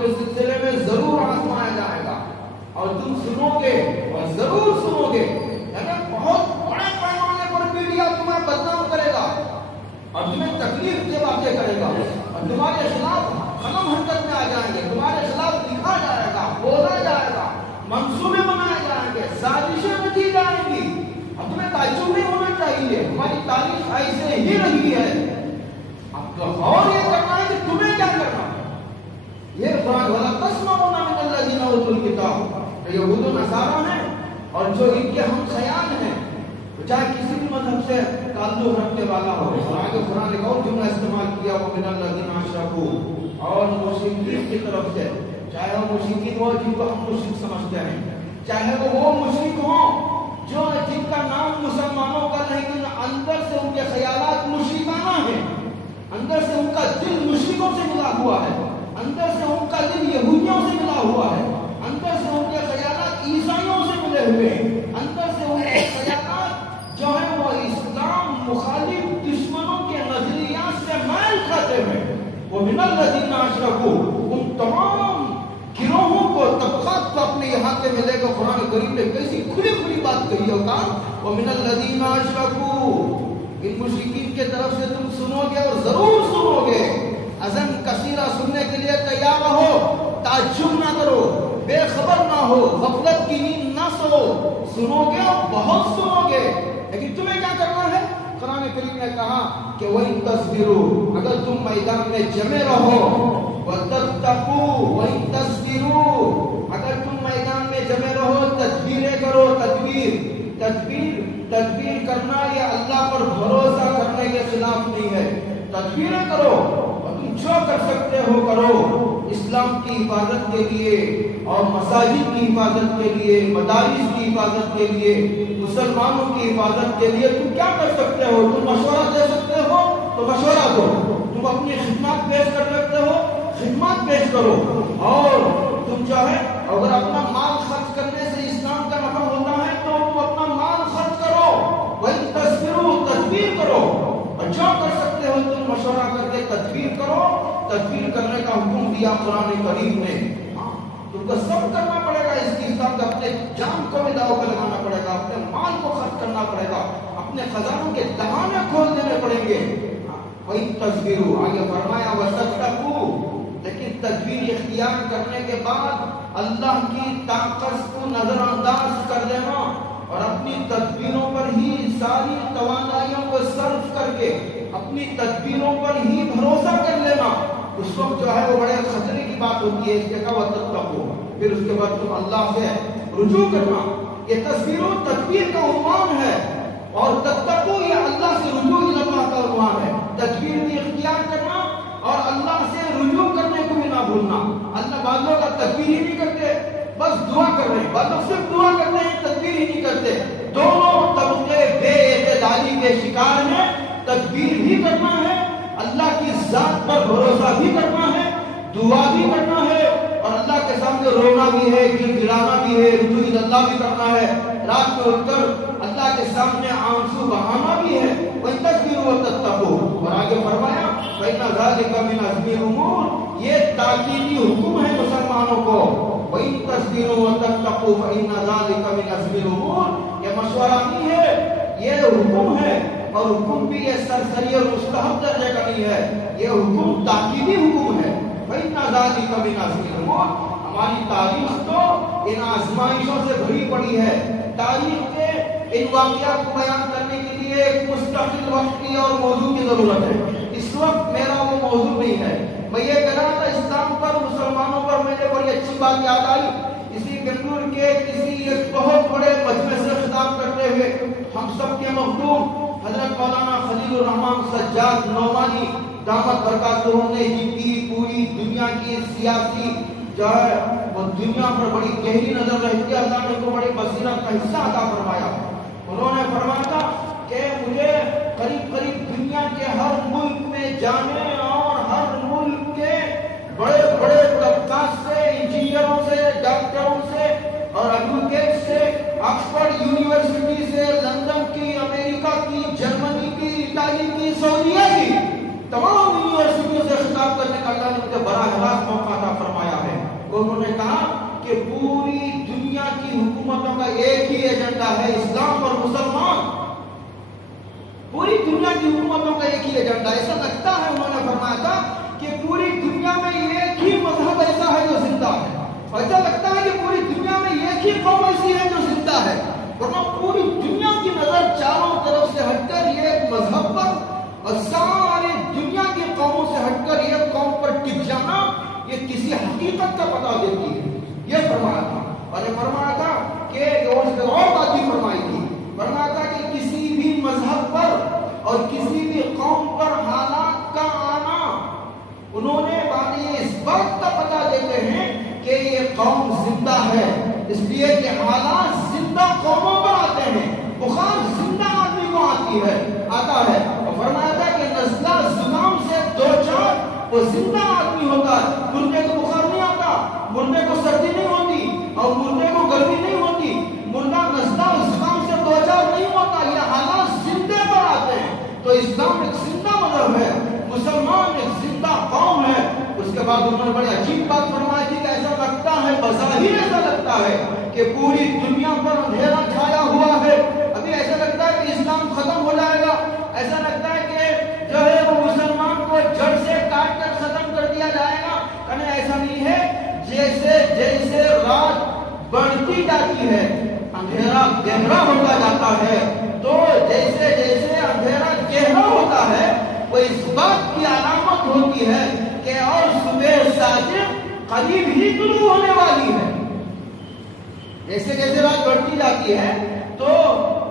کے سلسلے میں ضرور آزمایا جائے گا اور تم سنو گے اور ضرور سنو گے. یعنی بہت بڑے پیمانے پر میڈیا تمہیں بدنام کرے گا اور تمہیں تکلیف دے باتیں کرے گا اور تمہارے خلاف قلم حرکت میں آ جائیں گے, تمہارے خلاف لکھا جائے گا, بولا جائے گا, منصوبے بنائے جائیں گے, سازشیں رچی جائیں گی. اب تمہیں تعجب نہیں ہونا چاہیے, ہماری تاریخ ایسے ہی رہی ہے. اب تو اور یہ کرنا ہے کہ تمہیں کیا کرنا ہے. یہ قرآن والا تسمعون من الذین اوتوا الکتاب, یہود و نصارہ ہیں اور جو ان کے ہم خیال ہیں, چاہے کسی بھی مذہب سے تعلق رکھنے والا ہو. آگے قرآن ایک اور جملہ استعمال کیا, وَمِنَ الَّذِينَ أَشْرَكُوا, اور مشرکین کی طرف سے, چاہے وہ مشرکین ہو جن کو ہم مشرک سمجھتے ہیں, چاہے وہ مشرک ہوں جو جن کا نام مسلمانوں کا لیکن اندر سے ان کے خیالات مشرکانہ ہیں, اندر سے ان کا دل مشرکوں سے ملا ہوا ہے, اندر سے ان کا دل یہودیوں سے ملا ہوا ہے, اندر سے ان کے خیالات عیسائیوں سے ملے ہوئے ہیں, اندر سے ان کے خیالات جو ہے وہ اسلام مخالف دشمنوں کے نظریات سے میل کھاتے ہیں. وہ من الذین اشرکوا, ان تمام گروہوں کو, طبقات کو اپنے احاطے میں لے کر قرآن کریم نے کیسی کھلی کھلی بات کہی ہوگا. وہ من الذین اشرکوا, ان مشرکین کے طرف سے تم سنو گے اور ضرور سنو گے. اذن کثیرہ سننے کے لیے تیار رہو, تعجب نہ کرو, بے خبر نہ ہو, غفلت کی نیند نہ سو, سنو گے اور بہت سنو گے. لیکن تمہیں کیا کرنا ہے؟ قرآن کریم نے کہا کہ وَإِن تَصْبِرُوا, اگر تم میدان میں جمے رہو, وَتَتَّقُوا وَإِن تَصْبِرُوا, اگر تم میدان میں جمے رہو, تدبیریں کرو. تدبیر کرنا یہ اللہ پر بھروسہ کرنے کے خلاف نہیں ہے. تدبیریں کرو اور تم جو کر سکتے ہو کرو, اسلام کی حفاظت کے لیے اور مساجد کی حفاظت کے لیے, مدارس کی حفاظت کے لیے, مسلمانوں کی حفاظت کے لیے تم کیا کر سکتے ہو؟ تم مشورہ دے سکتے ہو تو مشورہ دو, تم اپنی خدمات پیش کر سکتے ہو, خدمات پیش کرو. اور تم جو ہے اگر اپنا مال خرچ کرنے سے اسلام کا نفع ہوتا ہے تو تم اپنا مال خرچ کرو. وَإِن تَصْبِرُوا, تدبیر کرو, اور جو کر سکتے ہو تم مشورہ کر کے تدبیر کرو. تدبیر کرنے کا حکم دیا قرآن کریم نے. تم کو سب کرنا پڑے گا اس کی حساب سے, اپنے جان کو بھی داؤ پہ لگانا پڑے گا, اپنے مال کو خرچ کرنا پڑے گا, اپنے خزانوں کے دہانے کھول دینے پڑیں گے. وہی تصویروں آگے فرمایا وَتَتَّقُوا, لیکن تدبیر اختیار کرنے کے بعد اللہ کی طاقت کو نظر انداز کر دینا اور اپنی تدبیروں پر ہی ساری توانائیوں کو صرف کر کے اپنی تدبیروں پر ہی بھروسہ کر لینا, اس وقت جو ہے وہ بڑے خطرے کی بات ہوتی ہے. اس کے وَتَتَّقُوا, پھر اس کے بعد تم اللہ سے رجوع کرنا. یہ تدبیر کا عنوان ہے اور تتقوا یہ اللہ سے رجوع اللہ کا عنوان ہے. تدبیر بھی اختیار کرنا اور اللہ سے رجوع کرنے کو بھی نہ بھولنا. اللہ بعض لوگ تدبیر ہی نہیں کرتے, بس دعا کر رہے ہیں, بعض لوگ صرف دعا کرتے ہیں, تدبیر ہی نہیں کرتے. دونوں طبقے بے اعتدالی کے شکار ہیں. تدبیر بھی کرنا ہے, اللہ کی ذات پر بھروسہ بھی کرنا ہے, دعا بھی کرنا ہے اور اللہ کے سامنے رونا بھی ہے, گڑگڑانا بھی ہے, رجوع اللہ بھی کرنا ہے, رات میں اٹھ کر اللہ کے سامنے آنسو بہانا بھی ہے. وَإِن تَصْبِرُوا وَتَتَّقُوا, اور آگے فرمایا فَإِنَّ ذَلِكَ مِنْ عَزْمِ الْأُمُورِ, یہ تاکیدی حکم ہے مسلمانوں کو. وَإِن تَصْبِرُوا وَتَتَّقُوا فَإِنَّ ذَلِكَ مِنْ عَزْمِ الْأُمُورِ, یہ مشورہ نہیں ہے, یہ حکم ہے. اور حکم بھی یہ سرسری اور مستحب درجے کا نہیں ہے, یہ حکم تاکیدی حکم ہے. فَإِنَّ ذَلِكَ مِنْ عَزْمِ الْأُمُورِ, ہماری تاریخ تو ان آزمائشوں سے بھری پڑی ہے. تاریخ کے ان واقعات کو بیان کرنے کے لیے ایک مستقل وقت کی اور موضوع کی ضرورت ہے. اس وقت میرا وہ موضوع نہیں ہے. میں یہ کہہ رہا تھا اسلام پر, مسلمانوں پر مجھے بڑی اچھی بات یاد آئی. اسی بنگلور کے کسی ایک بہت بڑے مجمع سے خطاب کرتے ہوئے ہم سب کے مخدوم حضرت مولانا خلیل الرحمان سجاد نعمانی دامت برکاتہ نے جن کی پوری دنیا کی سیاسی جو ہے وہ دنیا پر بڑی گہری نظر رہتی ہے, اللہ نے کو بڑی بصیرت کا حصہ عطا فرمایا. انہوں نے فرمایا کہ مجھے قریب قریب دنیا کے ہر ملک میں جانے اور ہر ملک کے بڑے بڑے طبقات سے, انجینئروں سے, ڈاکٹروں سے اور ایڈوکیٹ سے, آکسفورڈ یونیورسٹی سے, لندن کی, امریکہ کی, جرمنی کی, اٹلی کی, سعودیہ کی تمام یونیورسٹیوں سے خطاب کرنے کا اللہ نے مجھے براہ راست موقع عطا فرمایا ہے. ایجنڈا ہے، اسلام اور مسلمان، پوری دنیا کی حکومتوں کا ایک ہی ایجنڈا. ایسا لگتا ہے انہوں نے فرمایا تھا کہ پوری دنیا میں ایک ہی مذہب ایسا ہے جو زندہ ہے. ایسا لگتا ہے کہ پوری دنیا میں ایک ہی قوم ایسی ہے جو زندہ ہے، ورنہ پوری دنیا کی نظر چاروں طرف سے ہٹ کر ایک مذہب پر اور ساری دنیا کی قوموں سے ہٹ کر ایک قوم پر ٹک جانا یہ کسی حقیقت کا پتہ دیتی ہے. یہ فرمایا تھا. اور یہ فرمایا تھا کہ اور بات بھی فرمائی تھی، فرمایا تھا کہ کسی بھی مذہب پر اور کسی بھی قوم پر حالات کا آنا انہوں نے اس بات کا پتہ دیتے ہیں کہ یہ قوم زندہ ہے، اس لیے کہ حالات زندہ قوموں پر آتے ہیں، بخار زندہ آدمی کو آتا ہے. اور فرمایا تھا کہ نزلہ زکام سے دو چار وہ زندہ آدمی ہوتا ہے، مردے کو بخار نہیں آتا، مردے کو سردی نہیں ہوتی اور مردے کو گرمی نہیں ہوتی، مردہ نزلہ زکام سے دو چار نہیں ہوتا، یہ حالات زندے پر آتے ہیں. تو اسلام ایک زندہ مذہب ہے، مسلمان ایک زندہ قوم ہے. اس کے بعد انہوں نے بڑی عجیب بات فرمائی تھی کہ ایسا لگتا ہے، بظاہر ایسا لگتا ہے کہ پوری دنیا پر اندھیرا چھایا ہوا ہے. ابھی ایسا لگتا ہے کہ اسلام ختم ہو جائے گا، ایسا لگتا ہے کہ جو ہے وہ مسلمان کو جڑ سے کاٹ کر ختم کر دیا جائے گا. کہنے ایسا نہیں ہے. جیسے جیسے رات بڑھتی جاتی ہے اندھیرا گہرا ہوتا جاتا ہے، تو جیسے جیسے اندھیرا گہرا ہوتا ہے وہ اس بات کی علامت ہوتی ہے کہ اور صبح صادق قریب ہی طلوع ہونے والی ہے. جیسے جیسے رات بڑھتی جاتی ہے تو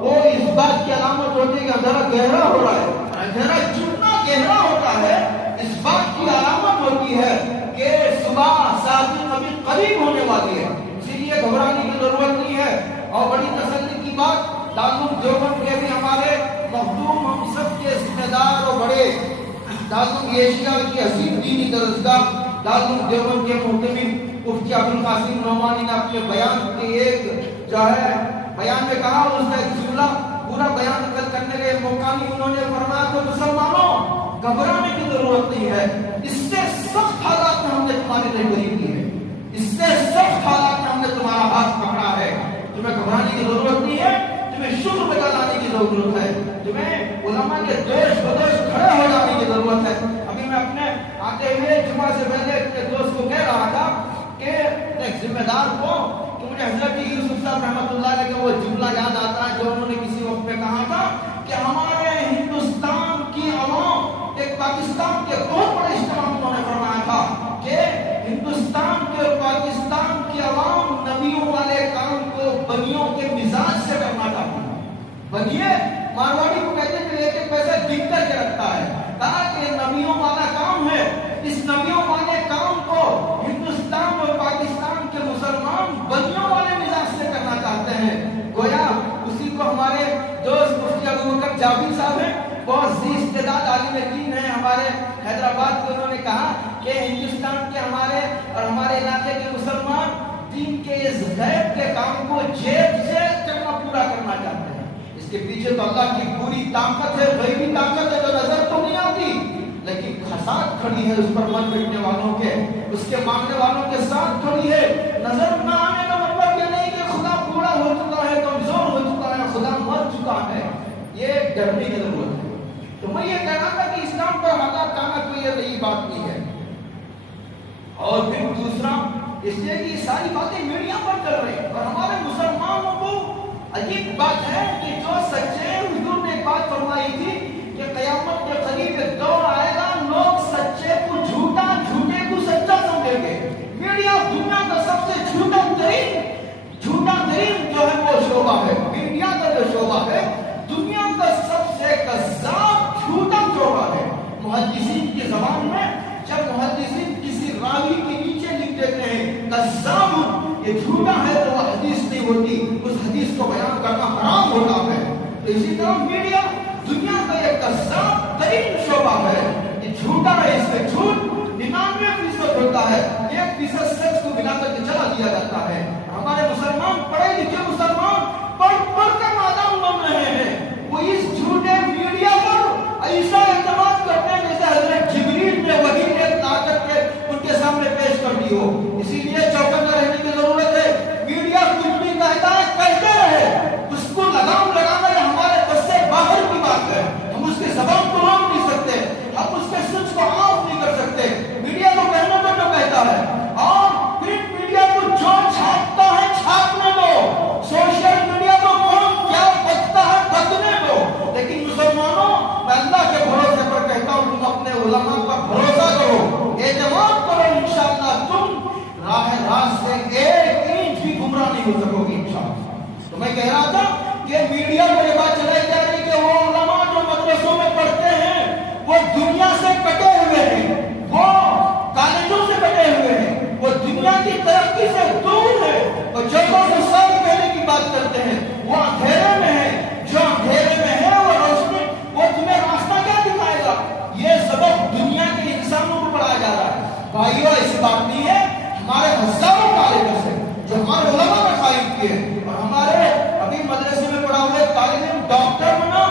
وہ اس بات کی علامت ہوتی ہے کہ اندھیرا گہرا ہو رہا ہے. اندھیرا جتنا گہرا ہوتا ہے اس بات کی علامت ہوتی ہے کہ صبح صادق ابھی قریب ہونے والی ہے. اسی لیے گھبرانے کی ضرورت نہیں ہے. اور بڑی تسلی کی بات، دارالعلوم دیوبند کے بھی ہمارے مخدوم ہم سب کے ذمہ دار اور بڑے دارالعلوم ایشیا کی حسین دینی درسگاہ دارالعلوم دیوبند کے محتمم مفتی ابوالقاسم نعمانی نے اپنے بیان کے ایک جو ہے بیان میں کہا، اس نے ایک جملہ پورا بیان نقل کرنے کا موقع نہیں. انہوں نے فرمایا کہ مسلمانوں گھبرانے کی ضرورت نہیں ہے، اس سے سخت حالات میں ہم نے تمہاری رہبری کی ہے، اس سے سخت حالات میں ہم نے تمہارا ہاتھ پکڑا ہے. تمہیں گھبرانے کی ضرورت نہیں ہے، تمہیں شکر بجا لانے کی ضرورت ہے، تمہیں علماء کے دیش بدیش کھڑے ہو جانے کی ضرورت ہے. ابھی میں اپنے آتے ہوئے جمعہ سے پہلے اپنے دوست کو کہہ رہا تھا کہ ایک ذمہ دار کو کہ مجھے حضرت یوسف صاحب رحمۃ اللہ علیہ کا وہ جملہ یاد آتا ہے جو انہوں نے کسی وقت میں کہا تھا کہ ہمارے ہندوستان کی عوام، ایک پاکستان کے بہت بڑے اجتماع انہوں نے فرمایا تھا کہ ہندوستان کے اور پاکستان کی عوام نبیوں والے کام کو بنیوں کے مزاج سے کرنا چاہتی ہے. بنیے مارواڑی کو کہتے ہیں کہ ایک ایک پیسہ دکھ کر کے رکھتا ہے، کہا کہ نبیوں والا کام ہے، اس نبیوں والے کام کو ہندوستان اور پاکستان کے مسلمان بنیوں والے مزاج سے کرنا چاہتے ہیں. گویا اسی کو ہمارے دوست مفتی ابوبکر جابر صاحب ہیں، بہت سی استعداد عالم دین ہیں ہمارے حیدرآباد کے، انہوں نے کہا کہ ہندوستان کے ہمارے اور ہمارے علاقے کے مسلمان دین کے اس غیب کے کام کو جیب سے کرنا پورا کرنا چاہتے ہیں. اس کے پیچھے تو اللہ کی پوری طاقت ہے، غیبی طاقت ہے جو نظر تو نہیں آتی، لیکن خسات کھڑی ہے اس پر من مٹنے والوں کے، اس کے ماننے والوں کے ساتھ کھڑی ہے. نظر نہ آنے کا مطلب یہ نہیں کہ خدا پورا ہو چکا ہے، کمزور ہو چکا ہے، خدا مر چکا ہے. یہ ڈرنے کی ضرورت ہے. تو میں یہ کہنا تھا کہ اسلام پر حالات آنا کوئی یہ نئی بات نہیں ہے. اور پھر دوسرا اس لیے کہ ساری باتیں میڈیا پر کر رہے ہیں، اور ہمارے مسلمانوں کو عجیب بات ہے کہ جو سچے، حضور نے ایک بات فرمائی تھی کہ قیامت کے قریب ایک دور آئے گا، لوگ سچے کو جھوٹا، جھوٹے کو سچا سمجھیں گے. میڈیا دنیا کا سب سے جھوٹا ترین جو ہے وہ شعبہ ہے. میڈیا کا جو شعبہ ہے دنیا کا سب سے کذاب جھوٹا شعبہ ہے. محدثین کی زبان میں جب محدثین کسی راوی کے نیچے لکھ دیتے ہیں کذاب، یہ جھوٹا ہے، تو وہ حدیث نہیں ہوتی، اس حدیث کو بیان کرنا حرام ہوتا ہے. تو اسی طرح میڈیا دنیا کا یہ کذاب ترین شعبہ ہے، یہ جھوٹا ہے، اس میں جھوٹ 99% ہوتا ہے، 1% سچ کو ملا کر کے چلا دیا جاتا ہے. ہمارے مسلمان پڑھے لکھے مسلمان پڑھ کر نادان بن رہے ہیں، وہ اس جھوٹے میڈیا پر ایسا اعتماد کرتے ہیں جیسے حضرت جبریل نے وحی لا کر کے ان کے سامنے پیش کر دی ہو. اسی لیے چوکنا رہنے کی ضرورت ہے. میڈیا کچھ بھی کہتا ہے کہتے رہے، سن سکو گے انشاءاللہ۔ تو میں کہہ رہا تھا کہ میڈیا پر یہ بات چلائی جا رہی کہ وہ علماء جو مدرسوں میں پڑھتے ہیں وہ دنیا سے کٹے ہوئے ہیں، وہ کالجوں سے کٹے ہوئے ہیں، وہ دنیا کی ترقی سے دور ہے، اور جو لوگ سال پہلے کی بات کرتے ہیں وہ اندھیرے میں ہے، جو اندھیرے میں ہے وہ روشنی، وہ تمہیں راستہ کیا دکھائے گا؟ یہ سبق دنیا کے انسانوں کو پڑھایا جا رہا ہے۔ بھائیو ایسی بات نہیں ہے، ہمارے ہزاروں کالجز ہیں جو ہمارے علماء نے قائم کیے، اور ہمارے ابھی مدرسے میں پڑھا ہوئے طالب علم ڈاکٹر بنا،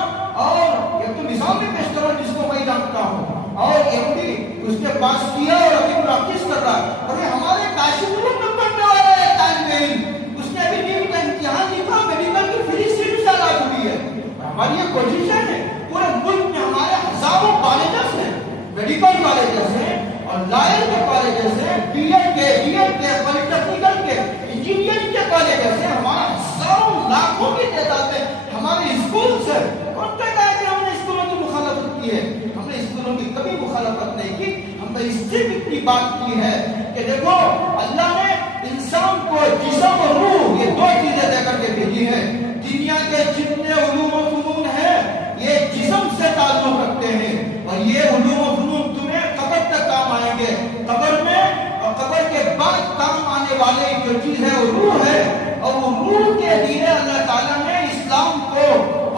اور ایک تو مثال بھی پیش کرو جس کو میں جانتا ہوں، اور یہ بھی اس نے پاس کیا اور ابھی پریکٹس کر رہا ہے، اور یہ ہمارے کاشی ملک میں پڑھنے والا ہے طالب علم، اس نے ابھی نیٹ کا امتحان لکھا، میڈیکل کی فری سیٹ سالات ہوئی ہے۔ ہماری یہ کوشش ہے پورے ملک میں ہمارے ہزاروں کالجز ہیں، میڈیکل کالجز ہیں اور لائر کے کالجز ہیں، بی ایڈ کے، ڈی ایڈ کے، پولی ٹیکنیکل کے، انجینئرنگ کے کالجز ہیں، ہمارا ہزاروں لاکھوں کی تعداد میں ہمارے اسکولس ہیں۔ اور کہا ہے کہ ہم نے اسکولوں کی مخالفت کی ہے، ہم نے اسکولوں کی کبھی مخالفت نہیں کی، ہم نے اس سے اتنی بات کی ہے کہ دیکھو اللہ نے انسان کو جسم اور روح یہ دو چیزیں دے کر کے بھیجی ہے۔ دنیا کے جتنے علوم و فنون ہیں یہ جسم سے تعلق رکھتے ہیں، اور یہ علوم و فنون تمہیں قبر تک کام آئیں گے، قبر میں اور قبر کے بعد کام آنے والے جو چیز ہے وہ روح ہے، اور وہ روح کے لیے اللہ تعالیٰ نے اسلام کو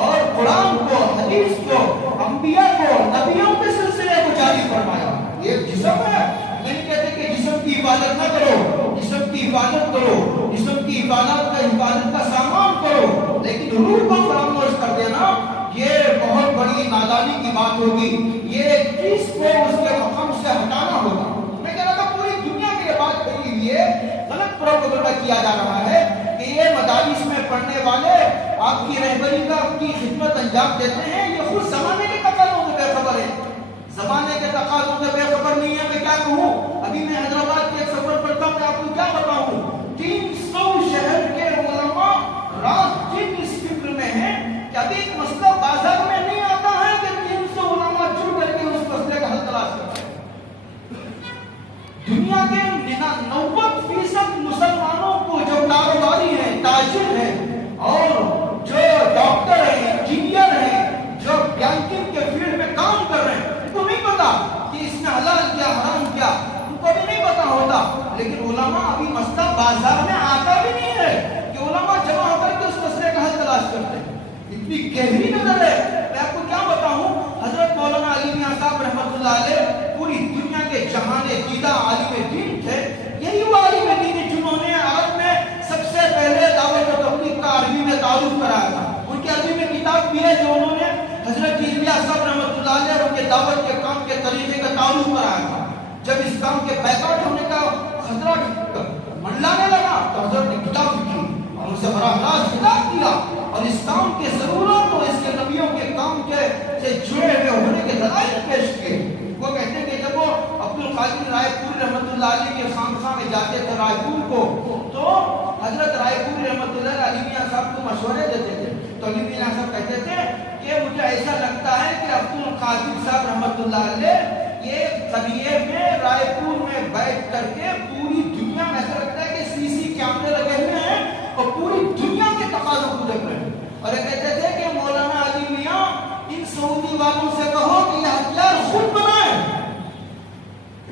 اور قرآن کو، حدیث کو، انبیاء کو، نبیوں کے سلسلے کو جاری فرمایا۔ یہ جسم ہے، نہیں کہتے کہ جسم کی حفاظت نہ کرو، جسم کی حفاظت کرو، جسم کی حفاظت کا سامان کرو، لیکن روح کو فراموش کر دینا یہ بہت بڑی نادانی کی بات ہوگی، یہ چیز کو اس کے مقام سے ہٹانا ہوگا۔ میں کہہ رہا تھا پوری دنیا کی یہ بات پھیلی ہوئی ہے، غلط پروپیگنڈا کیا جا رہا ہے کہ یہ مدارس میں پڑھنے والے آپ کی رہبری کا کی خدمت انجام دیتے ہیں، یہ خود زمانے کے تقاضوں سے بے خبر ہے، زمانے کے تقاضوں سے بے خبر نہیں ہے۔ میں کیا کہوں، ابھی میں حیدرآباد کے ایک سفر کرتا ہوں، میں آپ کو کیا بتاؤں، 300 شہر کے علماء رات دن اس فکر میں ہیں کہ ابھی ایک مسئلہ بازار میں نہیں آتا ہے کہ 300 علماء جڑ کر کے اس مسئلے کا حل تلاش کرتے ہیں۔ دنیا کے 90% مسلمانوں کو جو کاروباری ہیں، تاجر ہیں، اور جو ڈاکٹر ہیں، انجینئر ہیں، جو بینکنگ کے فیلڈ میں کام کر رہے ہیں، ان کو نہیں پتا کہ اس میں حلال کیا حرام کیا، ان کو بھی نہیں پتا ہوتا، لیکن علماء ابھی مسئلہ بازار میں آتا بھی نہیں ہے کہ علماء جمع ہو کر کے اس مسئلے کا حل تلاش کرتے ہیں۔ اتنی گہری نظر ہے۔ میں آپ کو کیا بتاؤں، حضرت مولانا علی میاں صاحب رحمۃ اللہ علیہ پوری دنیا کے جہان دیدہ عالم دین تھے، یہی وہ عالم دین جنہوں نے عرب میں سب سے پہلے دعوت و تبلیغ کا عربی میں تعارف کرایا تھا۔ ان کے عربی میں کتاب بھی ہے جو انہوں نے حضرت الیاس صاحب رحمۃ اللہ علیہ اور ان کے دعوت کے کام کے طریقے کا تعارف کرایا تھا۔ جب اس کام کے بیکاٹ ہونے کا خطرہ منڈلانے لگا تو حضرت نے کتاب لکھی اور ان سے براہ راست خطاب کیا، اور اس کام کی ضرورت اور اس کے نبیوں کے کام کے سے جڑے ہوئے ہونے کے دلائل پیش کیے۔ وہ کہتے ہیں کہ جب وہ عبد القادر رائے پوری رحمۃ اللہ علیہ کے خانقاہ میں جاتے تھے رائے پور کو، تو حضرت رائے پوری رحمۃ اللہ علی میاں صاحب کو مشورے دیتے تھے، تو علی میاں صاحب کہتے تھے کہ مجھے ایسا لگتا ہے کہ عبد القادر صاحب رحمۃ اللہ علیہ یہ قریے میں رائے پور میں بیٹھ کر کے پوری دنیا میں ایسا لگتا ہے کہ CC کیمرے لگے ہوئے ہیں اور پوری دنیا کے تقاضوں کو دیکھ رہے ہیں۔ اور یہ کہتے تھے کہ مولانا علی میاں ان سعودی والوں سے کہو کہ یہ ہتھیار خود بنائیں۔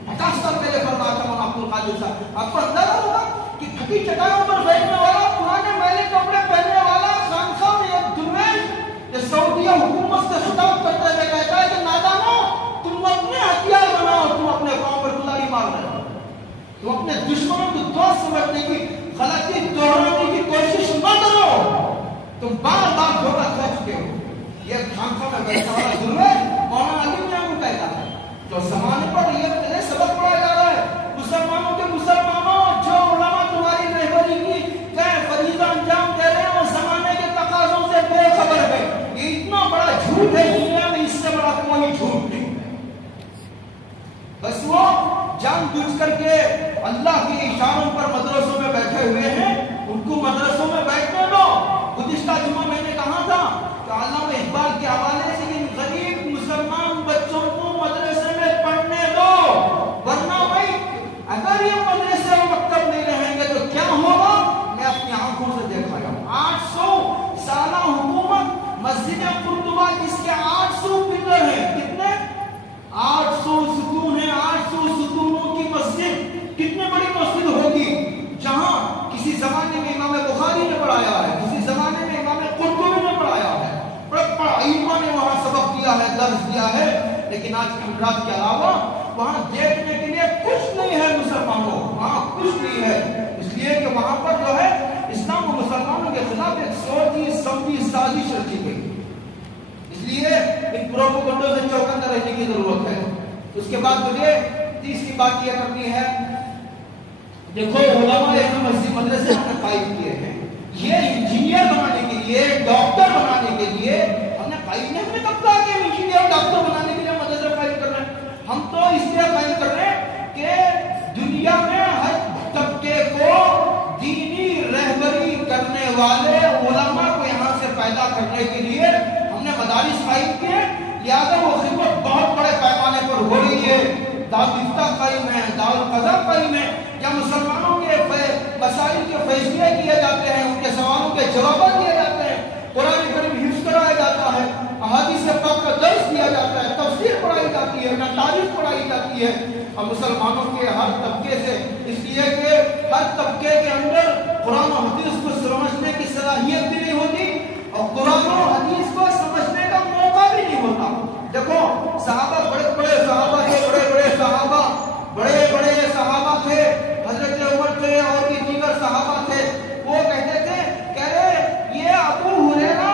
50 سال پہلے فرمایا تھا مولانا عبد القادر صاحب۔ آپ کو اندازہ ہوگا کہ تھکی چٹائیوں پر بیٹھنے والا، پرانے میلے کپڑے پہننے والا خانقاہ میں ایک درویش یہ سعودیہ حکومت سے خطاب کرتے ہوئے کہتا ہے کہ نادانو، تم اپنے ہتھیار بناؤ، تم اپنے قوم پر کلاڑی مار رہے ہو، تم اپنے دشمنوں کو دوست سمجھنے کی غلطی دہرانے کی کوشش نہ کرو، تم بار بار دھوکہ کھا چکے ہو۔ یہ خانقاہ میں بیٹھنے والا درویش مولانا علی میاں کو کہتا ہے، تو زمانے پر یہ سبق پڑھایا جا رہا ہے مسلمانوں کے مسلمانوں، جو علماء تمہاری رہبری کی فریضہ انجام دے رہے ہیں وہ زمانے کے تقاضوں سے بے خبر ہے۔ یہ اتنا بڑا جھوٹ ہے دنیا میں، اس سے بڑا کوئی جھوٹ نہیں۔ بس وہ جان بوجھ کر کے اللہ کے اشاروں پر مدرسوں میں بیٹھے ہوئے ہیں، ان کو مدرسوں میں بیٹھنے دو۔ گزشتہ جمعہ میں نے کہا تھا کہ علامہ اقبال کے حوالے سے ان غریب مسلمان بچوں کو مدرسے میں پڑھنے دو، ورنہ بھائی اگر یہ مدرسے اور مکتب نہیں رہیں گے تو کیا ہوگا؟ میں اپنی آنکھوں لیکن آج خبرات کے علاوہ وہاں دیکھنے کے لیے کچھ نہیں ہے مسلمانوں، وہاں کچھ نہیں ہے، اس لیے کہ وہاں پر جو ہے اسلام و مسلمانوں کے خلاف ایک سوچی سمجھی سازش رچی گئی، اس لیے ان پروپیگنڈوں سے چوکنا رہنے کی ضرورت ہے۔ اس کے بعد مجھے تیسری بات یہ کرنی ہے، دیکھو علماء ایک مسجد مدرسے ہم نے قائم کیے ہیں، یہ انجینئر بنانے کے لیے، ڈاکٹر بنانے کے لیے ہم نے قائم نہیں، ہم نے کب کہا کہ ہم انجینئر ڈاکٹر بنانے کے لیے مدرسہ قائم کر رہے ہیں؟ ہم تو اس لیے قائم کر رہے ہیں کہ دنیا میں ہر طبقے کو دینی رہبری کرنے والے علماء کو یہاں سے پیدا کرنے کے لیے ہم نے مدارس قائم کیے، لہٰذا وہ خدمت بہت بڑے پیمانے پر ہو رہی ہے، دارالفتہ قائم ہے، دارالقضا قائم ہے، یا مسلمانوں کے مسائل کے فیصلے کیے جاتے ہیں، ان کے سوالوں کے جوابات دیے جاتے ہیں، قرآن کریم حفظ کرایا جاتا ہے، احادیث پاک کا درس دیا جاتا ہے، تفسیر پڑھائی جاتی ہے، تاریخ پڑھائی جاتی ہے، اور مسلمانوں کے ہر طبقے سے، اس لیے کہ ہر طبقے کے اندر قرآن و حدیث کو سمجھنے کی صلاحیت بھی نہیں ہوتی اور قرآن و حدیث کو سمجھنے کا موقع بھی نہیں ہوتا۔ دیکھو صحابہ بڑے بڑے صحابہ تھے، بڑے بڑے صحابہ تھے، حضرت عمر تھے اور بھی دیگر صحابہ تھے، وہ کہتے تھے کہہ رہے یہ ابو ہریرہ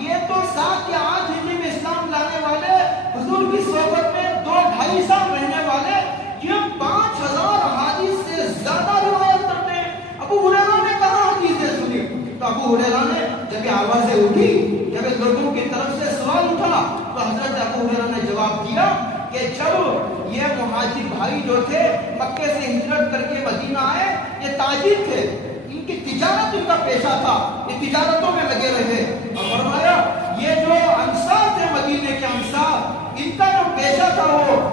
یہ تو 7 یا 8 ہجری میں اسلام لانے والے، حضور کی صحبت میں 2-2.5 سال رہنے والے، یہ 5000 احادیث سے زیادہ روایت کرتے ہیں۔ ابو ہریرہ نے کہاں حدیثیں سنی؟ تو ابو ہریرہ نے جب آوازیں اٹھی، جب لوگوں کی طرف سے سوال اٹھا، تو حضرت ابو ہریرہ نے جواب دیا کہ جب یہ مہاجر بھائی جو تھے مکے سے ہجرت کر کے مدینہ آئے، یہ تاجر تھے، ان کی تجارت ان کا پیشہ تھا، یہ تجارتوں میں لگے رہے، اور فرمایا یہ جو انصار تھے مدینے کے انصار، ان کا جو پیشہ تھا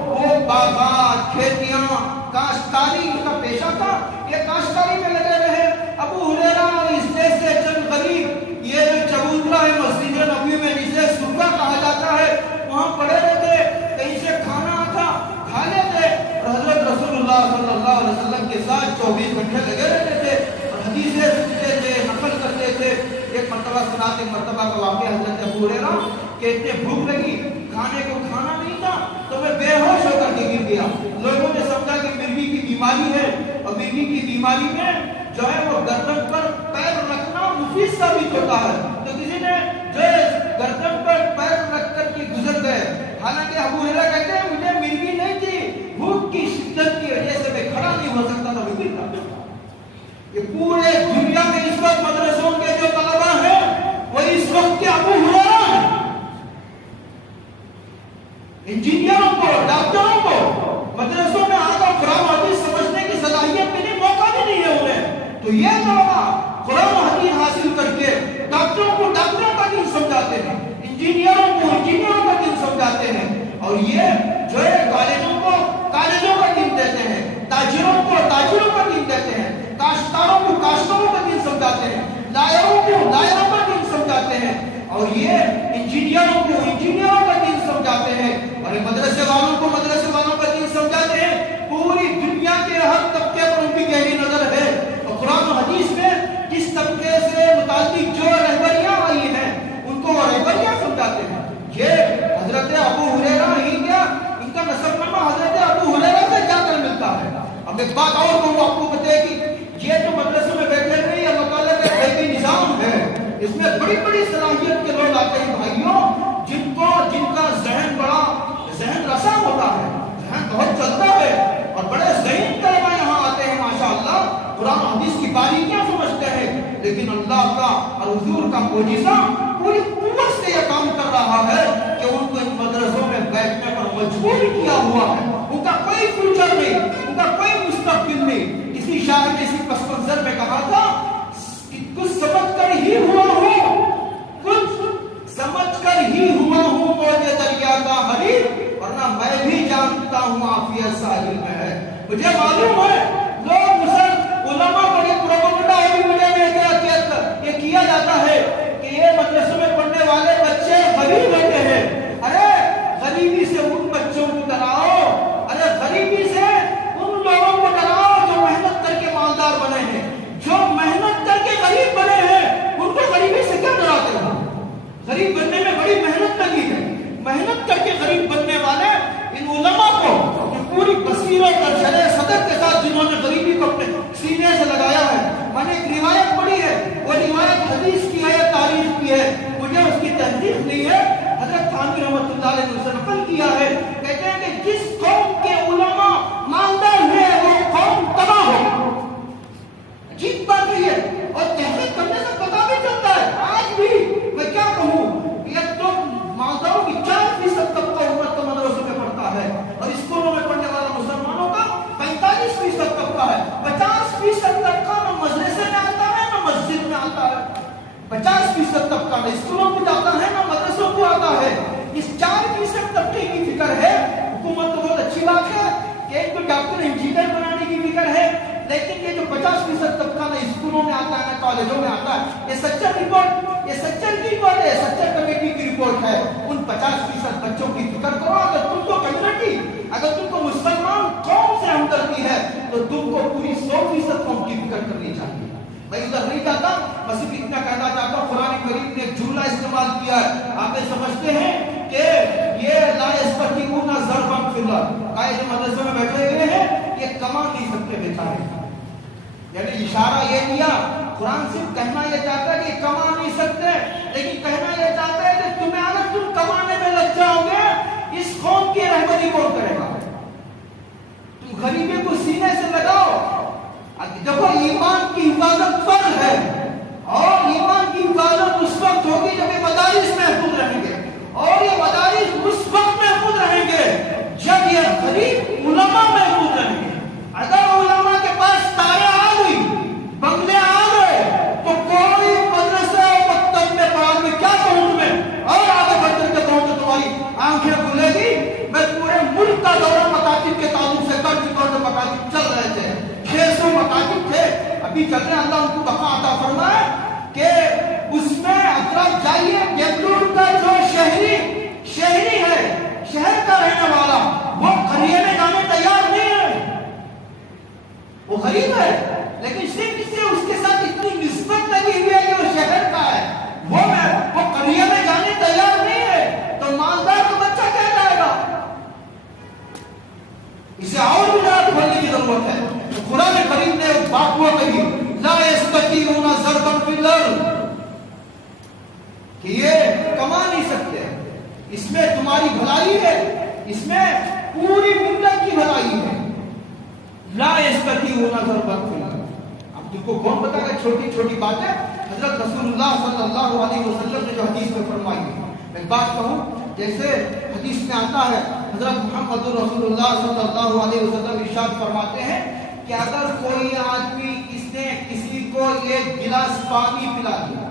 وہ باغات، کھیتیاں، کاشتکاری ان کا پیشہ تھا، یہ کاشتکاری میں لگے رہے۔ ابو ہریرہ اور اس جیسے چند غریب، یہ جو چبوترا ہے مسجد نبوی میں جسے سرخا کہا جاتا ہے، وہاں پڑے رہتے، کہیں سے کھانا آتا کھا لیتے، اور حضرت رسول اللہ صلی اللہ علیہ وسلم کے ساتھ 24 گھنٹے لگے رہتے تھے اور حدیثیں سنتے تھے، نقل کرتے تھے۔ ایک مرتبہ سناتے، ایک مرتبہ کا واقعہ حضرت ابو ہریرہ کہ اتنے بھوک لگی، کھانے کو کھانا نہیں تھا، تو میں بے ہوش ہو کر کے گر گیا۔ لوگوں نے سمجھا کہ مرگی کی بیماری ہے، اور مرگی کی بیماری میں جو ہے وہ گردن پر پیر رکھنا مفید ثابت ہوتا ہے، تو کسی نے جو گردن پر پیر رکھ کر کے گزر گئے۔ حالانکہ ابو ہریرہ کہتے ہیں مجھے مرگی نہیں تھی، بھوک کی شدت کی وجہ سے میں کھڑا نہیں ہو سکتا تھا، میں گر گیا۔ یہ پورے دنیا میں اس وقت مدرسوں کے جو طلبہ ہیں وہ اس وقت کے ابو ہریرہ ہیں، انجینئروں کو، ڈاکٹروں کو مدرسوں میں آ کر قرآن حدیث سمجھنے کی صلاحیت بھی نہیں، موقع بھی نہیں ہے انہیں، تو یہ طلبہ قرآن حدیث حاصل کر کے ڈاکٹروں کو ڈاکٹروں کا دین سمجھاتے ہیں، انجینئروں کو انجینئروں کا دین سمجھاتے ہیں، اور یہ جو ہے کالجوں کو کالجوں کا دین دیتے ہیں، تاجروں کو تاجروں کا دین دیتے ہیں، کاشتکاروں کو کاشتکاروں کا دین سمجھاتے ہیں، لائروں کو لائروں کا دین سمجھاتے ہیں، اور یہ انجینئروں کو انجینئروں کا دین سمجھاتے ہیں، اور مدرسے والوں کو مدرسے والوں کا دین سمجھاتے ہیں۔ پوری دنیا کے ہر طبقے پر ان کی گہری نظر ہے، اور قرآن و حدیث میں کس طبقے سے متعلق جو رہبریاں آئی ہیں ان کو وہ رہبریاں سمجھاتے ہیں۔ یہ حضرت ابو ہریرہ ہی کیا، ان کا نسب نامہ حضرت ابو ہریرہ سے جا کر ملتا ہے۔ اب ایک بات اور کہوں آپ کو بتائے کہ یہ جو مدرسے میں بیٹھے ہوئے یہ اللہ تعالیٰ کا غیبی نظام ہے، اس میں بڑی بڑی صلاحیت کے لوگ آتے ہیں بھائیوں، جن کا ذہن رسا ہوتا ہے، ذہن بہت چلتا ہے، اور بڑے ذہین طلبہ یہاں آتے ہیں ماشاءاللہ، قرآن حدیث کی باریکیاں سمجھتے ہیں، لیکن اللہ کا اور حضور کا معجزہ پوری قوت سے یہ کام کر رہا ہے کہ ان کو ان مدرسوں میں بیٹھنے پر مجبور کیا ہوا ہے۔ ان کا کوئی فیوچر نہیں، ان کا کوئی مستقبل نہیں۔ کسی شاعر نے اسی پس منظر میں کہا تھا کہ کچھ سمجھ کر ہی ہوا ہوں، کچھ سمجھ کر ہی ہوا ہوں موجے دریا کا حریف، ورنہ میں بھی جانتا ہوں عافیت ساحل میں ہے۔ مجھے معلوم ہے لوگ علماء بڑے پروپیگنڈا میڈیا میں یہ کیا جاتا ہے کہ یہ مدرسوں میں پڑھنے والے بچے غریب ہوتے ہیں۔ ارے غریبی سے ان بچوں کو ڈراؤ، ارے غریبی سے ان لوگوں کو ڈراؤ جو محنت کر کے مالدار بنے ہیں، جو محنت کر کے غریب بنے ہیں، ان کو غریبی سے کیا ڈراتے ہیں؟ غریب بننے میں بڑی محنت لگی ہے، محنت کر کے غریب بننے والے روایت حدیث کی ہے یا تاریخ کی ہے، مجھے اس کی تصدیق نہیں ہے۔ حضرت تھانوی رحمۃ اللہ علیہ نے اسے نقل کیا ہے، کہتے ہیں کہ جس قوم کے علماء مالدار ہوئے وہ قوم تباہ ہو۔ عجیب بات ہے یہ، اور تحقیق کرنے سے پتا بھی چلتا ہے۔ آج بھی میں کیا کہوں، یہ تو مالداروں کی 4% طبقہ امت تو مدرسوں میں پڑھتا ہے، اور اسکولوں میں پڑھنے والا مسلمانوں کا 45% طبقہ ہے۔ 50% طبقہ نہ مدرسے میں آتا ہے نہ مسجد میں آتا ہے۔ 50% طبقہ نہ اسکولوں کو جاتا ہے نہ مدرسوں کو آتا ہے۔ اس 4% طبقے کی فکر ہے۔ حکومت تو بہت اچھی بات ہے کہ ایک تو ڈاکٹر انجینئر بنانے کی فکر ہے، لیکن یہ جو 50% طبقہ نہ اسکولوں میں آتا ہے نہ کالجوں میں آتا ہے، یہ سچا رپورٹ، یہ سچر کی رپورٹ ہے، سچر کمیٹی کی رپورٹ ہے۔ ان 50% بچوں کی فکر کرو۔ اگر تم کو کمیونٹی، اگر تم کو مسلمان قوم سے ہمدردی ہے تو تم کو پوری 100% قوم کی فکر کرنی چاہیے۔ میں ادھر نہیں جاتا، میں صرف اتنا کہنا چاہتا ہوں، قرآن کریم نے ایک جملہ استعمال کیا ہے، آپ یہ سمجھتے ہیں کہ یہ لا یستطیعون ضربا فی الارض، جو مدرسے میں بیٹھے ہوئے ہیں یہ کما نہیں سکتے بیچارے۔ یعنی اشارہ یہ دیا، قرآن صرف کہنا یہ چاہتا ہے کہ کما نہیں سکتے، لیکن کہنا یہ چاہتا ہے کہ تمہیں اگر تم کمانے میں لگ جاؤ گے، اس قوم کی رہبری کون کرے گا؟ تم غریبی کو سینے سے لگاؤ۔ دیکھو ایمان کی حفاظت فرض ہے، اور ایمان کی حفاظت اس وقت ہوگی جب یہ مدارس محفوظ رہیں گے، اور یہ مدارس اس وقت محفوظ رہیں گے جب یہ غریب علماء محفوظ رہیں گے۔ اگر علماء کے پاس تارے آ گئی، بنگلے آ گئے، تو کوئی مدرسہ مکتب میں پڑھا میں کیا کہوں تمہیں، اور آگے بڑھ کر کے کہوں تو تمہاری آنکھیں کھلے گی۔ میں پورے ملک کا دورہ مکاتب کے تعلق سے کر چکا ہوں، مکاتب چل رہے تھے، 600 مکاتب تھے، ابھی چل رہے ہیں، اللہ ان کو بقا عطا فرمائے کہ اس میں حضرات جائیے، بنگلور کا جو شہری ہے، شہر کا رہنے والا، وہ قریے میں جانے تیار نہیں ہے، وہ غریب ہے، لیکن صرف اس سے اس کے ساتھ اتنی نسبت لگی ہوئی ہے کہ وہ شہر کا ہے، وہ قریے میں جانے تیار نہیں ہے، تو مالدار کا بچہ کیا جائے گا؟ اسے اور بھی زیادہ کھولنے کی ضرورت ہے۔ تو قرآن کریم نے بات ہوا کہی، لا یستطیعون ضربا فی الارض، کہ یہ کما نہیں سکتے، اس میں تمہاری بھلائی ہے، اس میں پوری ملت کی بھلائی ہے۔ لا یستطیعون ضربا فی الارض، اب تم کو کون بتائے گا چھوٹی چھوٹی باتیں؟ حضرت رسول اللہ صلی اللہ علیہ وسلم نے جو حدیث میں فرمائی ہے، میں بات کہوں، جیسے حدیث میں آتا ہے، حضرت محمد رسول اللہ صلی اللہ علیہ وسلم ارشاد فرماتے ہیں کہ اگر کوئی آدمی کسی کو ایک گلاس پانی پلا دیا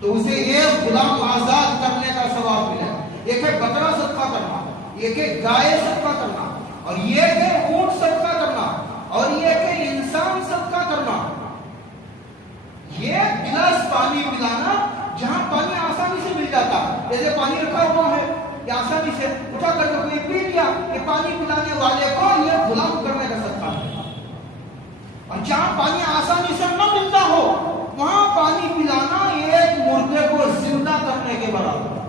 تو اسے ایک غلام آزاد کرنے کا ثواب ملے گا۔ ایک ہے بکرا صدقہ کرنا، ایک ہے گائے صدقہ کرنا، اور یہ ہے اونٹ صدقہ کرنا، اور یہ ہے انسان صدقہ کرنا۔ یہ گلاس پانی پلانا، جہاں پانی آسانی سے مل جاتا ہے، جیسے پانی رکھا ہوا ہے، یہ آسانی سے اٹھا کر کے کوئی پی لیا، یہ پانی پلانے والے کو یہ غلام کرنے کا صدقہ ہے۔ اور جہاں پانی آسانی سے نہ ملتا ہو، وہاں پانی پلانا ایک مردے کو زندہ کرنے کے برابر ہے۔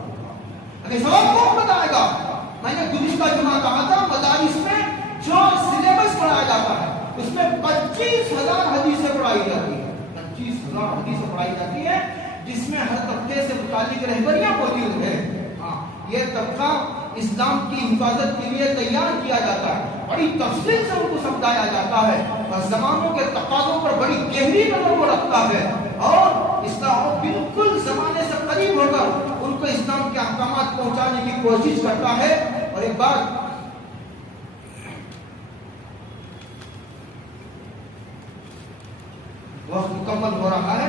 اگر سوال کون بتائے گا؟ میں نے گزشتہ جمعہ کہا تھا، مدارس میں جو سلیبس پڑھایا جاتا ہے اس میں 25,000 حدیثیں پڑھائی جاتی ہیں، 25,000 حدیثیں پڑھائی جاتی ہیں، جس میں ہر طبقے سے متعلق رہبریاں موجود ہیں۔ یہ طبقہ اسلام کی حفاظت کے لیے تیار کیا جاتا ہے، بڑی تفصیل سے ان کو سمجھایا جاتا ہے، اور زمانوں کے تقاضوں پر بڑی گہری نظر وہ رکھتا ہے، اور اسلام بالکل زمانے سے قریب ہو کر ان کو اسلام کے احکامات پہنچانے کی کوشش کرتا ہے۔ اور ایک بات وقت مکمل ہو رہا ہے،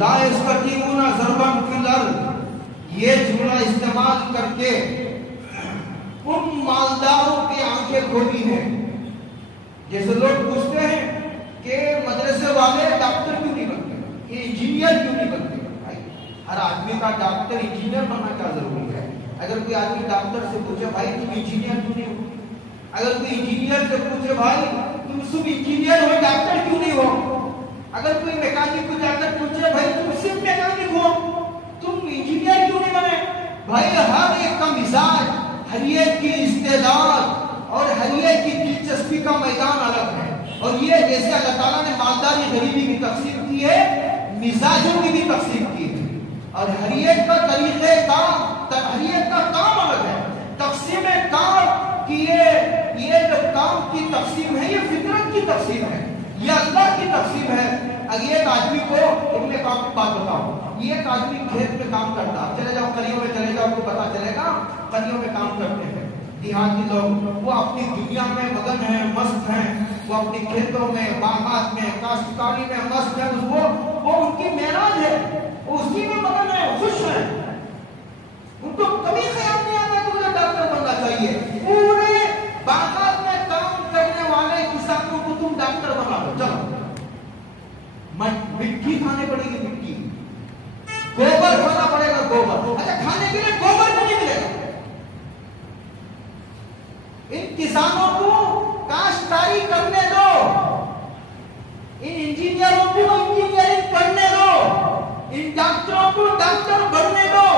لا یستطیعون ضربا فی الارض، یہ جملہ استعمال کر کے ان مالداروں کی آنکھیں کھولی ہیں۔ جیسے لوگ پوچھتے ہیں کہ مدرسے والے ڈاکٹر کیوں نہیں بنتے، یہ انجینئر کیوں نہیں بنتے؟ ہر آدمی کا ڈاکٹر انجینئر بننا کیا ضروری ہے؟ اگر کوئی آدمی ڈاکٹر سے پوچھے بھائی تم انجینئر کیوں نہیں ہو، اگر کوئی انجینئر سے پوچھے بھائی تم صرف انجینئر ہو ڈاکٹر کیوں نہیں ہو، اگر کوئی میکینک کو جا کر پوچھے بھائی تم صرف میکینک ہو، تم انجینئر کیوں نہیں بنے؟ بھائی ہر ایک کا مزاج، ہر ایک کی استعداد اور ہر ایک کی دلچسپی کا میدان الگ ہے. اور یہ جیسے اللہ تعالیٰ نے مالداری غریبی کی تقسیم کی ہے، مزاجوں کی بھی تقسیم کی ہے. اور ہر ایک کا طریقہ کام، ہر ایک کا کام الگ ہے. تقسیم کام کی یہ جو کام کی تقسیم ہے یہ فطرت کی تقسیم ہے، یہ اللہ کی تقسیم ہے. اگر ایک آدمی کو ایک کام کی بات بتاؤ، یہ ایک آدمی کھیت میں کام کرتا، چلے جاؤ قریوں میں چلے جاؤ کو پتا چلے گا قریوں میں کام کرتے ہیں دیہاتی لوگ، وہ اپنی دنیا میں مگن ہیں، مست ہیں، وہ اپنی کھیتوں میں، باغات میں، کاشتکاری میں مست ہیں. وہ ان کی معراج ہے، اسی میں مگن ہے، خوش ہیں. ان کو کبھی خیال نہیں آتا کہ مجھے ڈاکٹر بننا چاہیے. پورے باغات میں کام کرنے والے کسانوں کو تم ڈاکٹر بنا دو، چلو مٹی کھانے پڑے گی، مٹی گوبر کھانا پڑے گا، گوبر. اچھا کھانے کے لیے گوبر کیوں نہیں ملے گا؟ ان کسانوں کو کاشتکاری کرنے دو، ان انجینئروں کو انجینئرنگ پڑھنے دو، ان ڈاکٹروں کو ڈاکٹر بننے دو،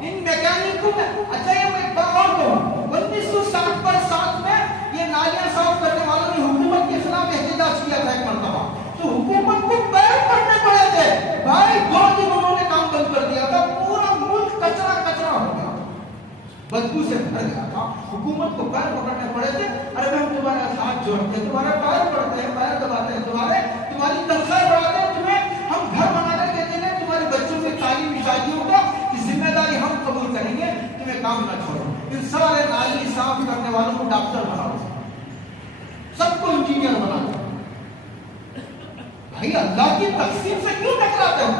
ان میکینک کو. اچھا یہ میں ایک بات اور کہوں، 1960 میں یہ نالیاں صاف کرنے والوں نے حکومت کے خلاف احتجاج کیا تھا ایک مرتبہ، تو حکومت کو پیر پڑنے پڑے تھے. بھائی 2 دن انہوں نے کام بند کر دیا تھا، پورا ملک کچرا کچرا ہو گیا، بدبو سے بھر گیا تھا. حکومت کو پیر پکڑنے پڑے تھے. ارے ہم تمہارے ہاتھ جوڑتے ہیں، تمہارے پیر پڑتے ہیں، پیر دباتے ہیں، تمہاری تنخواہ بڑھاتے ہیں، تمہیں ہم گھر بنا کر دیتے ہیں، تمہارے بچوں کی تعلیمی شادیوں کا کی ذمہ داری ہم قبول کریں گے، تمہیں کام نہ چھوڑو. ان سارے نالی صاف کرنے والوں کو ڈاکٹر بناؤ، سب کو انجینئر بنا دو. بھائی اللہ کی تقسیم سے کیوں ٹکراتے ہو؟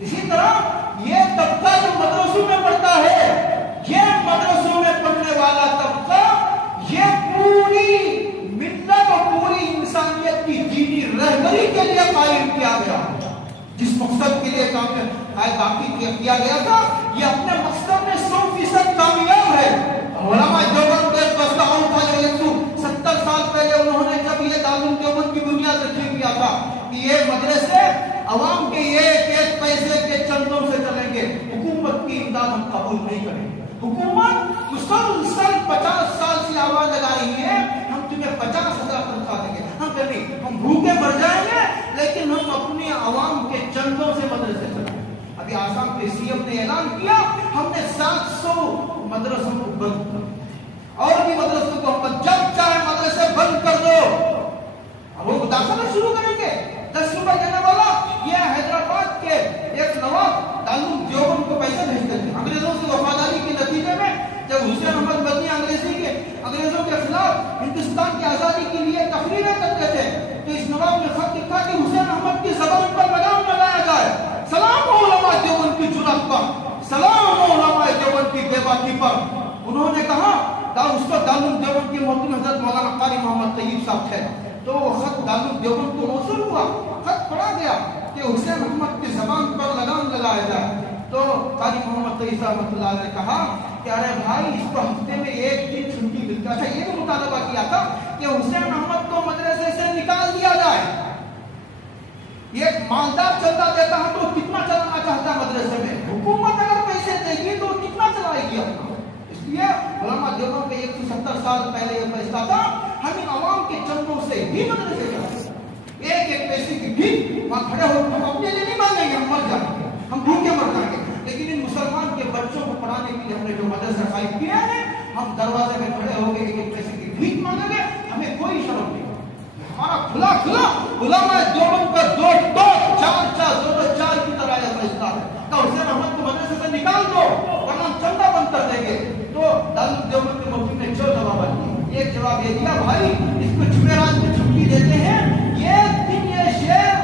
اسی طرح یہ طبقہ جو مدرسوں میں پڑھتا ہے، یہ مدرسوں میں پڑھنے والا طبقہ، یہ پوری ملت اور پوری انسانیت کی دینی رہبری کے لیے قائم کیا گیا. جس مقصد کے لیے باقی کیا گیا تھا، یہ اپنے مقصد میں 100% کامیاب ہے. علماء دیوبند کا ایک مسئلہ تھا جو 170 سال پہلے انہوں نے جب یہ دارالعلوم دیوبند کی بنیاد رکھی کیا تھا کہ یہ مدرسے عوام کے ایک ایک پیسے کے چندوں سے چلیں گے، حکومت کی امداد ہم قبول نہیں کریں گے. حکومت مسلسل 50 سال سے آواز لگا رہی ہے ہم تمہیں 50,000 تنخواہ دیں گے، ہم کہیں نہیں، ہم بھوکے مر جائیں گے لیکن ہم اپنے عوام کے چندوں سے مدرسے چلائیں. ابھی آسام کے سی ایم نے اعلان کیا ہم نے 700 مدرسوں کو بند کر، اور بھی مدرسوں کو جب چاہے مدرسے بند کر دو. اب وہ مداخلت شروع کریں گے. 10 روپے دینے والا یہ حیدرآباد کے ایک نواب دارالعلوم دیوبند کو پیسے بھیجتے تھے. انگریزوں سے وفاداری کے نتیجے میں جب حسین احمد مدنی انگریزوں کے خلاف ہندوستان کی آزادی کے لیے تقریریں کرتے تھے تو اس نواب نے خط لکھا کہ حسین احمد کی زبان پر لگام لگایا جائے. سلام علماء دیوبند کی جرأت پر، سلام علماء دیوبند کی بے باکی پر. انہوں نے کہا اس کو دارالعلوم دیوبند کے محترم حضرت مولانا قاری محمد طیب صاحب تھے، تو وہ خط دارالعلوم دیوبند کو موصول ہوا. خط پڑھا گیا کہ حسین احمد کی زبان پر لگام لگایا جائے. تو قاری محمد طیب صاحب رحمۃ اللہ نے کہا کہ ارے بھائی اس کو ہفتے میں 1 دن چھٹی ملتا تھا. یہ بھی مطالبہ کیا تھا کہ حسین احمد کو مدرسے سے نکال دیا جائے. یہ مالدار چلتا دیتا ہے تو کتنا چلانا چاہتا ہے مدرسے میں؟ حکومت اگر پیسے دے گی تو کتنا چلائے گی اپنا. اس لیے علماء دیوبند کے 170 سال پہلے یہ فیصلہ تھا ہم ان عوام کے چندوں سے ہی مدرسے چلائیں. ایک ایک پیسے کی بھی وہاں کھڑے ہو، ہم اپنے لیے نہیں مانگیں گے، ہم مر جائیں گے، ہم بھوکے مر جائیں گے. لیکن ان مسلمان کے بچوں کو پڑھانے کے لیے ہم نے جو مدرسہ قائم کیا ہے، ہم دروازے میں کھڑے ہو گئے ایک پیسے کی بھیک مانگیں گے، ہمیں کوئی شرم نہیں. ہمارا کھلا علماء دیوبند کا 2-4 کی طرح یہ فیصلہ ہے کہ حسین احمد کو مدرسے سے نکال دو ورنہ ہم چندہ بند کر دیں گے. تو دارالعلوم دیوبند کے مفتی نے جو جواب دیا، ایک جواب یہ دیا بھائی اس کو جمعرات میں چھٹی دیتے ہیں، یہ دن یہ شیر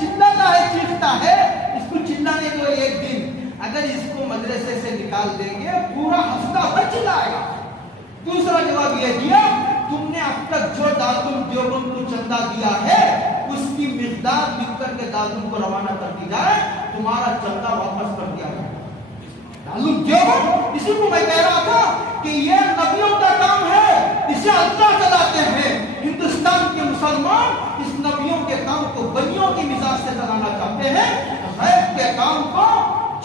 چلاتا ہے، چیختا ہے، اس کو چلانے دو ایک دن. اگر اس کو مدرسے سے نکال دیں گے پورا ہفتہ بھر چلائے گا. دوسرا جواب یہ دیا تم نے اب تک جو دارالعلوم دیوبند کو چندہ دیا ہے اس کی مقدار لکھ کر کے دارالعلوم کو روانہ کر دی جائے، تمہارا چندہ واپس کر دیا جائے. دارالعلوم دیوبند، اسی کو میں کہہ رہا تھا کہ یہ نبیوں کا کام ہے، اسے اللہ چلاتے ہیں. ہندوستان کے کے کام کو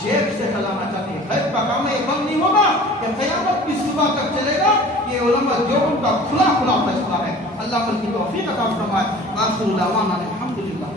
جیب سے چلانا چاہتے ہیں. حج کا کام یہ بند نہیں ہوگا کہ قیامت کی صبح تک چلے گا. یہ علماء جو ان کا کھلا کھلا فیصلہ ہے. اللہ مل کی توفیق عطا فرمائے. آخر دعوانا الحمدللہ.